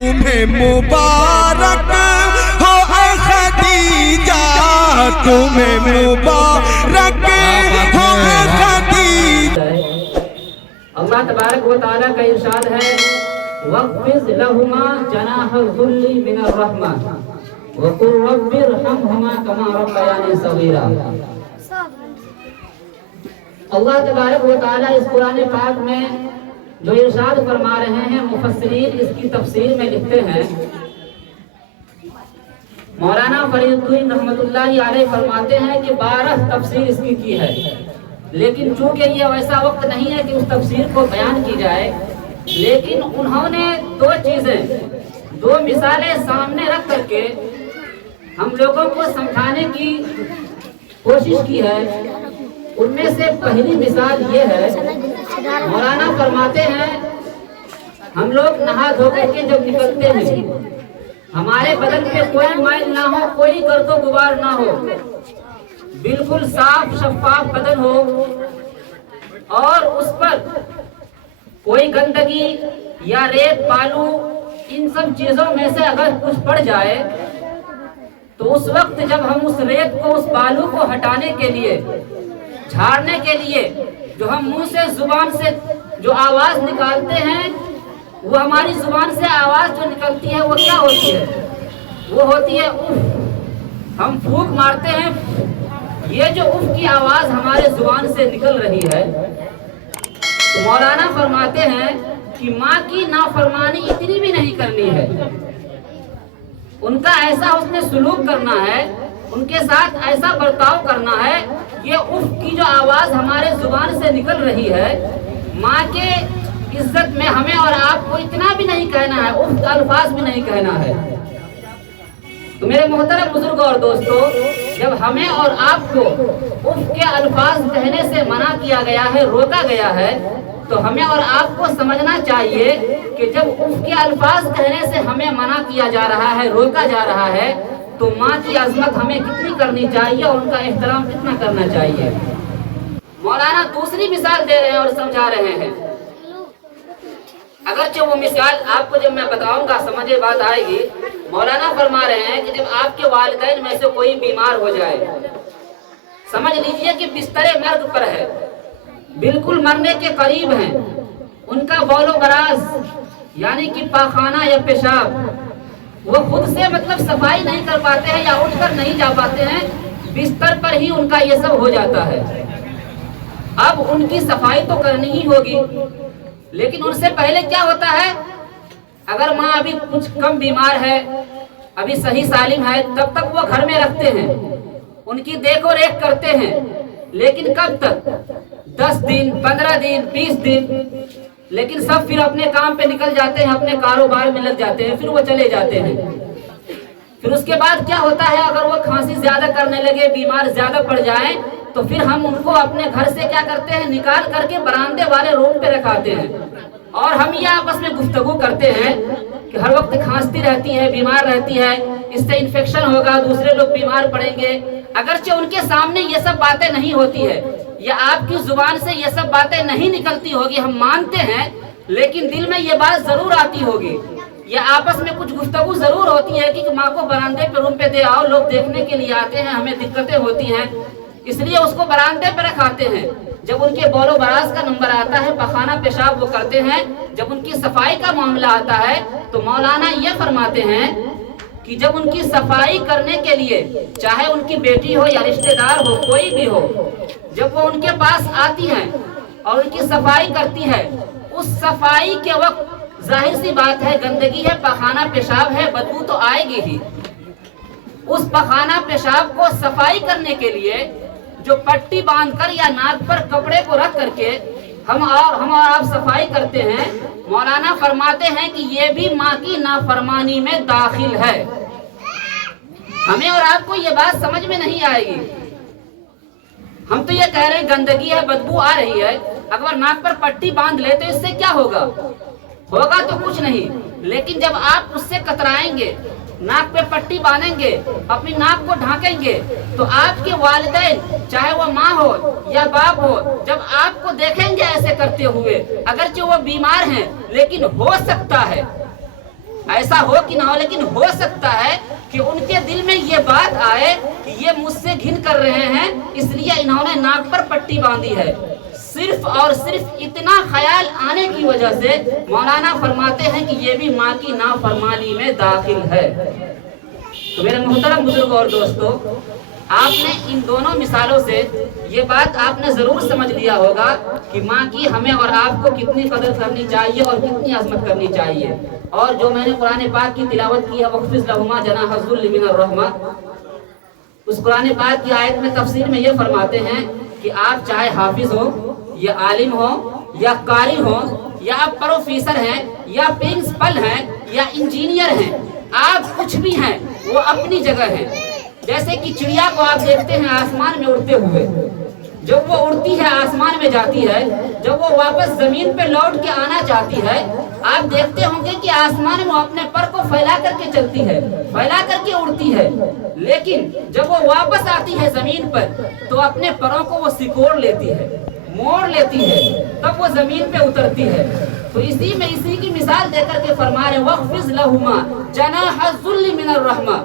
تمہیں مبارک ہو اے خدیجہ، تمہیں مبارک ہو اے خدیجہ۔ اللہ تبارک و تعالیٰ کا ارشاد ہے وَاخْفِضْ لَهُمَا جَنَاحَ الذُّلِّ مِنَ الرَّحْمَةِ وَقُلْ رَبِّ ارْحَمْهُمَا كَمَا رَبَّيَانِي صَغِيرًا۔ اللہ تبارک و تعالیٰ اس قرآن پاک میں جو ارشاد فرما رہے ہیں، مفسرین اس کی تفسیر میں لکھتے ہیں، مولانا فرید الدین رحمۃ اللہ علیہ فرماتے ہیں کہ 12 تفسیر اس کی ہے، لیکن چونکہ یہ ویسا وقت نہیں ہے کہ اس تفسیر کو بیان کی جائے، لیکن انہوں نے دو مثالیں سامنے رکھ کر کے ہم لوگوں کو سمجھانے کی کوشش کی ہے۔ ان میں سے پہلی مثال یہ ہے، مولانا فرماتے ہیں ہم لوگ نہا دھو کر کے جب نکلتے ہیں، ہمارے بدن پہ کوئی مائل نہ ہو، کوئی گرد و غبار نہ ہو، بالکل صاف شفاف بدن ہو، اور اس پر کوئی گندگی یا ریت بالو ان سب چیزوں میں سے اگر کچھ پڑ جائے تو اس وقت جب ہم اس ریت کو، اس بالو کو ہٹانے کے لیے، جھاڑنے کے لیے جو ہم منہ سے، زبان سے جو آواز نکالتے ہیں، وہ ہماری زبان سے آواز جو نکلتی ہے وہ کیا ہوتی ہے؟ وہ ہوتی ہے اف۔ ہم پھونک مارتے ہیں، یہ جو اف کی آواز ہمارے زبان سے نکل رہی ہے، تو مولانا فرماتے ہیں کہ ماں کی نافرمانی اتنی بھی نہیں کرنی ہے، ان کا ایسا اس نے سلوک کرنا ہے، ان کے ساتھ ایسا برتاؤ کرنا ہے، یہ اف کی جو آواز ہمارے زبان سے نکل رہی ہے، ماں کے عزت میں ہمیں اور آپ کو اتنا بھی نہیں کہنا ہے، اف کا الفاظ بھی نہیں کہنا ہے۔ تو میرے محترم بزرگ اور دوستو، جب ہمیں اور آپ کو اف کے الفاظ کہنے سے منع کیا گیا ہے، روکا گیا ہے، تو ہمیں اور آپ کو سمجھنا چاہیے کہ جب اف کے الفاظ کہنے سے ہمیں منع کیا جا رہا ہے، روکا جا رہا ہے، تو ماں کی عظمت ہمیں کتنی کرنی چاہیے اور ان کا احترام کتنا کرنا چاہیے۔ مولانا دوسری مثال دے رہے ہیں اور سمجھا رہے ہیں، اگرچہ وہ مثال آپ کو جب میں بتاؤں گا سمجھے بات آئے گی۔ مولانا فرما رہے ہیں کہ جب آپ کے والدین میں سے کوئی بیمار ہو جائے، سمجھ لیجئے کہ بستر مرگ پر ہے، بالکل مرنے کے قریب ہیں، ان کا بول و براز یعنی کہ پاخانہ یا پیشاب وہ خود سے مطلب صفائی نہیں کر پاتے ہیں یا اٹھ کر نہیں جا پاتے ہیں، بستر پر ہی ان کا یہ سب ہو جاتا ہے۔ اب ان کی صفائی تو کرنی ہی ہوگی، لیکن ان سے پہلے کیا ہوتا ہے؟ اگر ماں ابھی کچھ کم بیمار ہے، ابھی صحیح سالم ہے، تب تک وہ گھر میں رکھتے ہیں، ان کی دیکھ و ریکھ کرتے ہیں، لیکن کب تک؟ 10 دن، 15 دن، 20 دن، لیکن سب پھر اپنے کام پہ نکل جاتے ہیں، اپنے کاروبار میں لگ جاتے ہیں، پھر وہ چلے جاتے ہیں۔ پھر اس کے بعد کیا ہوتا ہے؟ اگر وہ کھانسی زیادہ کرنے لگے، بیمار زیادہ پڑ جائیں، تو پھر ہم ان کو اپنے گھر سے کیا کرتے ہیں؟ نکال کر کے برآمدے والے روم پہ رکھاتے ہیں، اور ہم یہ آپس میں گفتگو کرتے ہیں کہ ہر وقت کھانستی رہتی ہے، بیمار رہتی ہے، اس سے انفیکشن ہوگا، دوسرے لوگ بیمار پڑیں گے۔ اگرچہ ان کے سامنے یہ سب باتیں نہیں ہوتی ہے، یا آپ کی زبان سے یہ سب باتیں نہیں نکلتی ہوگی، ہم مانتے ہیں، لیکن دل میں یہ بات ضرور آتی ہوگی، یا آپس میں کچھ گفتگو ضرور ہوتی ہے کہ ماں کو برآمدے پہ، روم پہ دے آؤ، لوگ دیکھنے کے لیے آتے ہیں، ہمیں دقتیں ہوتی ہیں، اس لیے اس کو برآمدے پہ رکھاتے ہیں۔ جب ان کے بول و براز کا نمبر آتا ہے، پخانہ پیشاب وہ کرتے ہیں، جب ان کی صفائی کا معاملہ آتا ہے، تو مولانا یہ فرماتے ہیں کہ جب ان کی صفائی کرنے کے لیے، چاہے ان کی بیٹی ہو یا رشتہ دار ہو، کوئی بھی ہو، جب وہ ان کے پاس آتی ہیں اور ان کی صفائی کرتی ہے، اس صفائی کے وقت ظاہر سی بات ہے، گندگی ہے، پخانہ پیشاب ہے، بدبو تو آئے گی ہی۔ اس پخانہ پیشاب کو صفائی کرنے کے لیے جو پٹی باندھ کر یا ناک پر کپڑے کو رکھ کر کے ہم اور آپ صفائی کرتے ہیں، مولانا فرماتے ہیں کہ یہ بھی ماں کی نافرمانی میں داخل ہے۔ ہمیں اور آپ کو یہ بات سمجھ میں نہیں آئے گی، ہم تو یہ کہہ رہے ہیں گندگی ہے، بدبو آ رہی ہے، اگر ناک پر پٹی باندھ لے تو اس سے کیا ہوگا؟ ہوگا تو کچھ نہیں، لیکن جب آپ اس سے کترائیں گے، ناک پہ پٹی باندھیں گے، اپنی ناک کو ڈھانکیں گے، تو آپ کے والدین، چاہے وہ ماں ہو یا باپ ہو، جب آپ کو دیکھیں گے ایسے کرتے ہوئے، اگرچہ وہ بیمار ہیں، لیکن ہو سکتا ہے ایسا ہو کہ نہ ہو، لیکن ہو سکتا ہے کہ ان کے دل میں یہ بات آئے کہ یہ مجھ سے گھن کر رہے ہیں، اس لیے انہوں نے ناک پر پٹی باندھی ہے۔ صرف اور صرف اتنا خیال آنے کی وجہ سے مولانا فرماتے ہیں کہ یہ بھی ماں کی نافرمانی میں داخل ہے۔ تو میرے محترم بزرگوں اور دوستو، آپ نے ان دونوں مثالوں سے یہ بات آپ نے ضرور سمجھ لیا ہوگا کہ ماں کی ہمیں اور آپ کو کتنی قدر کرنی چاہیے اور کتنی عظمت کرنی چاہیے۔ اور جو میں نے قرآن پاک کی تلاوت کی ہے وَخْفِضْ لَهُمَا جَنَاحَ الذُّلِّ مِنَ الرَّحْمَةِ، اس قرآن پاک کی آیت میں تفسیر میں یہ فرماتے ہیں کہ آپ چاہے حافظ ہو یا عالم ہو یا قاری ہو یا آپ پروفیسر ہیں یا پرنسپل ہیں یا انجینئر ہیں، آپ کچھ بھی ہیں، وہ اپنی جگہ ہیں۔ جیسے کہ چڑیا کو آپ دیکھتے ہیں آسمان میں اڑتے ہوئے، جب وہ اڑتی ہے آسمان میں جاتی ہے، جب وہ واپس زمین پہ لوٹ کے آنا چاہتی ہے، آپ دیکھتے ہوں گے کہ آسمان میں وہ اپنے پر کو پھیلا کر کے چلتی ہے، پھیلا کر کے اڑتی ہے، لیکن جب وہ واپس آتی ہے زمین پر تو اپنے پروں کو وہ سکوڑ لیتی ہے، موڑ لیتی ہے، تب وہ زمین پہ اترتی ہے۔ تو اسی کی مثال دے کر کے فرما رہے وَخْفِضْ لَهُمَا جَنَاحَ الذُّلِّ مِنَ الرَّحْمَةِ،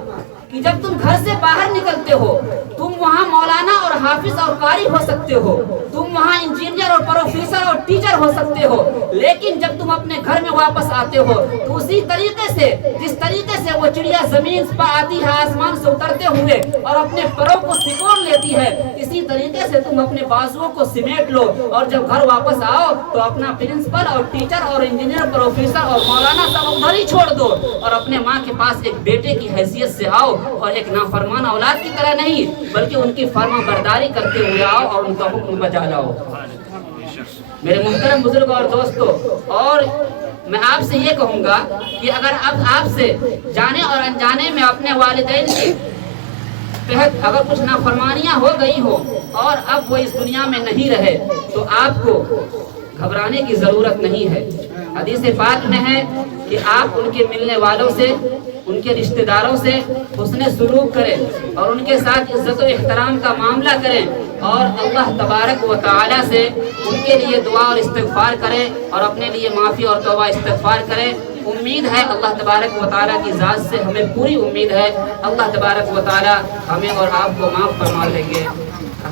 کہ جب تم گھر سے باہر نکلتے ہو تم وہاں مولانا اور حافظ اور قاری ہو سکتے ہو، تم وہاں انجینئر اور پروفیسر اور ٹیچر ہو سکتے ہو، لیکن جب تم اپنے گھر میں واپس آتے ہو تو اسی طریقے سے جس طریقے سے وہ چڑیا زمین پر آتی ہے آسمان سے اترتے ہوئے اور اپنے پروں کو سکوڑ لیتی ہے، اسی طریقے سے تم اپنے بازوؤں کو سمیٹ لو اور جب گھر واپس آؤ تو اپنا پرنسپل اور ٹیچر اور انجینئر پروفیسر اور مولانا سب ادھر ہی چھوڑ دو اور اپنے ماں کے پاس ایک بیٹے کی حیثیت سے آؤ اور ایک نافرمان اولاد کی طرح نہیں بلکہ ان کی فرما برداری کرتے ہوئے آؤ اور ان کا حکم بجا لاؤ۔ میرے محترم بزرگوں اور دوستو، اور میں آپ سے یہ کہوں گا کہ اگر اب آپ سے جانے اور انجانے میں اپنے والدین کے تحت اگر کچھ نافرمانیاں ہو گئی ہو اور اب وہ اس دنیا میں نہیں رہے تو آپ کو گھبرانے کی ضرورت نہیں ہے۔ حدیث پاک میں ہے کہ آپ ان کے ملنے والوں سے، ان کے رشتہ داروں سے حسن سلوک کریں اور ان کے ساتھ عزت و احترام کا معاملہ کریں اور اللہ تبارک و تعالی سے ان کے لیے دعا اور استغفار کریں اور اپنے لیے معافی اور توبہ استغفار کریں۔ امید ہے اللہ تبارک و تعالیٰ کی ذات سے ہمیں پوری امید ہے اللہ تبارک و تعالیٰ ہمیں اور آپ کو معاف فرما دیں گے۔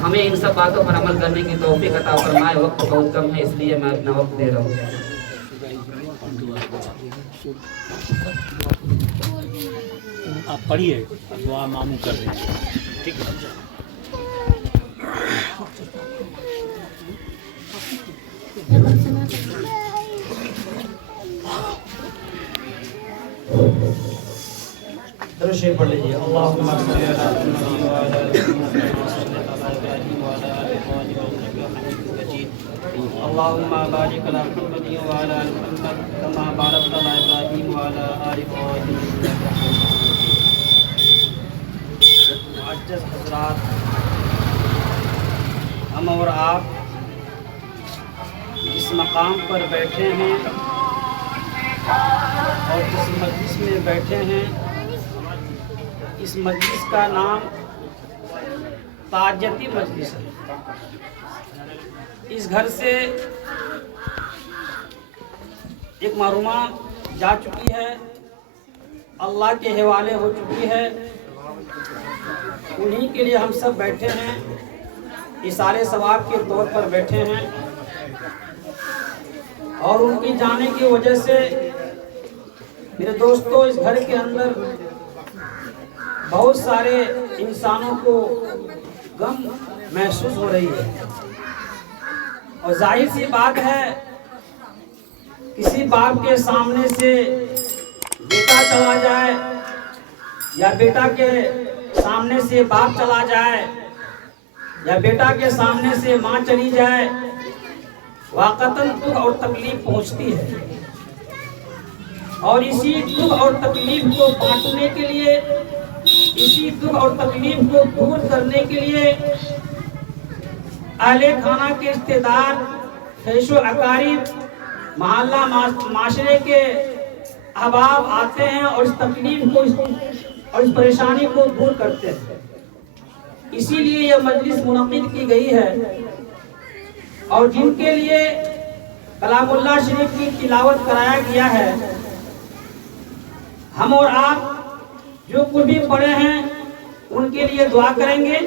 ہمیں ان سب باتوں پر عمل کرنے کی توفیق عطا فرمائے۔ وقت بہت کم ہے اس لیے میں اپنا وقت دے رہا ہوں۔ آپ پڑھیے، دعا ماموں کر رہے ہیں، ٹھیک ہے؟ درود شریف پڑھ لیجیے۔ اللہم صلی علی محمد وعلی آل محمد اللہم بارک علی محمد وعلی آل محمد کما بارکت علی ابراہیم وعلی آل ابراہیم۔ معزز حضرات، ہم اور آپ جس مقام پر بیٹھے ہیں اور جس مجلس میں بیٹھے ہیں، اس مجلس کا نام تعجتی مجلس ہے۔ اس گھر سے ایک مرحومہ جا چکی ہے، اللہ کے حوالے ہو چکی ہے، انہی کے لیے ہم سب بیٹھے ہیں، اِیصال ثواب کے طور پر بیٹھے ہیں، اور ان کی جانے کی وجہ سے میرے دوستو اس گھر کے اندر بہت سارے انسانوں کو غم محسوس ہو رہی ہے، اور ظاہر سی بات ہے کسی باپ کے سامنے سے بیٹا چلا جائے یا بیٹا کے سامنے سے باپ چلا جائے یا بیٹا کے سامنے سے ماں چلی جائے، واقعتاً دکھ اور تکلیف پہنچتی ہے، اور اسی دکھ اور تکلیف کو بانٹنے کے لیے، اسی دکھ اور تکلیف کو دور کرنے کے لیے اہل خانہ کے رشتہ دار، خیش و اقارب، محلہ معاشرے کے احباب آتے ہیں اور اس تکلیف کو اور اس پریشانی کو دور کرتے ہیں۔ اسی لیے یہ مجلس منعقد کی گئی ہے، اور جن کے لیے کلام اللہ شریف کی تلاوت کرایا گیا ہے ہم اور آپ جو کچھ بھی پڑھے ہیں ان کے لیے دعا کریں گے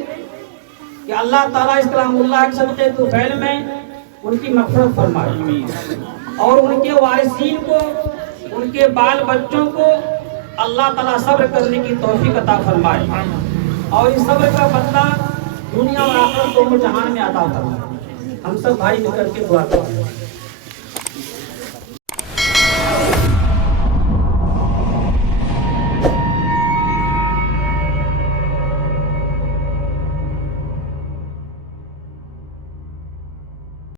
کہ اللہ تعالیٰ اس کلام اللہ کے صدقے طفیل میں ان کی مغفرت فرمائے اور ان کے وارثین کو ان کے بال بچوں کو اللہ تعالیٰ صبر کرنے کی توفیق عطا فرمائے اور اس صبر کا بدلہ دنیا اور آخرت دونوں جہان میں عطا فرمائے. ہم سب بھائی مل کر کے دعا کرتے ہیں.